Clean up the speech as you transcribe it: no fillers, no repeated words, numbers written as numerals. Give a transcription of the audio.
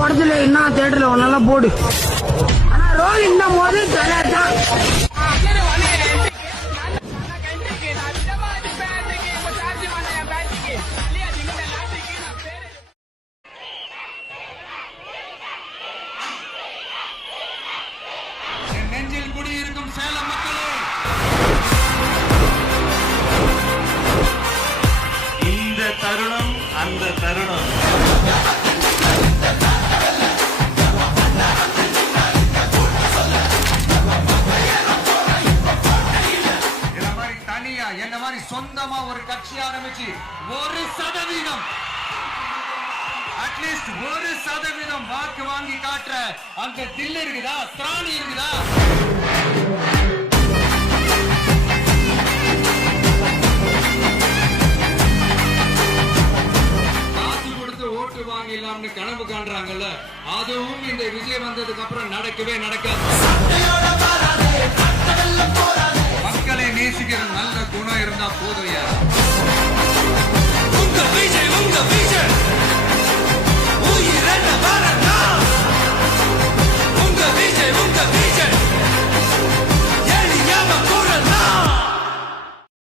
படத்துல என்ன தியேட்டர்ல ஒன்னால போடு. ஆனா ரோலிங் தான் போது தான். நெஞ்சில் குடியிருக்கும் சேலம் மக்களே, இந்த தருணம் அந்த தருணம். இந்த மாதிரி தனியா என்ன மாதிரி சொந்தமா ஒரு கட்சி ஆரம்பிச்சு 1% அட்லீஸ்ட் 1% வாக்கு வாங்கி காட்டுற அந்த தில் இருக்குதா, திராணி இருக்குதா? காசு கொடுத்து ஓட்டு வாங்கிடலாம்னு கனவு காண்றாங்கல்ல, அதுவும் இந்த விஜய் வந்ததுக்கு அப்புறம் நடக்கவே நடக்காது.